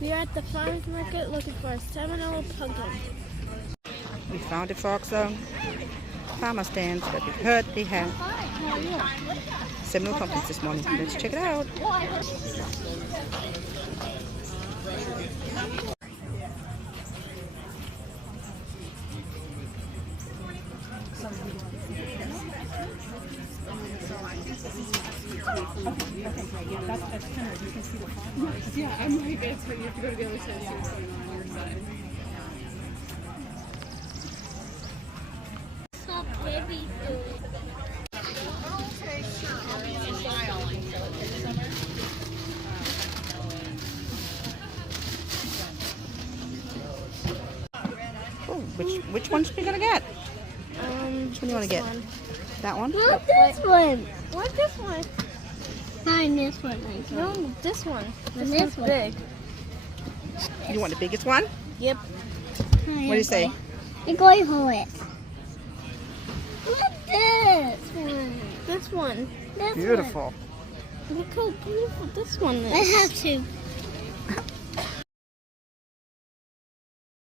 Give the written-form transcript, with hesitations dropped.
We are at the farmer's market looking for a Seminole Pumpkin. We found a Frogsong farmer stands, but we heard they have Seminole Pumpkins this morning. Let's check it out. Yeah, I'm like, it's when you have to go to the other side, see what's going on your side. Stop baby food. Oh, which ones are we gonna get? Which one do you want to get? One. That one? No, this one. What this one? Fine, this one. No, this one. This one's big. You want the biggest one? Yep. What do you say? I'm going for it. Look at this one. This one. This Beautiful. one. Look how beautiful this one is. I have to.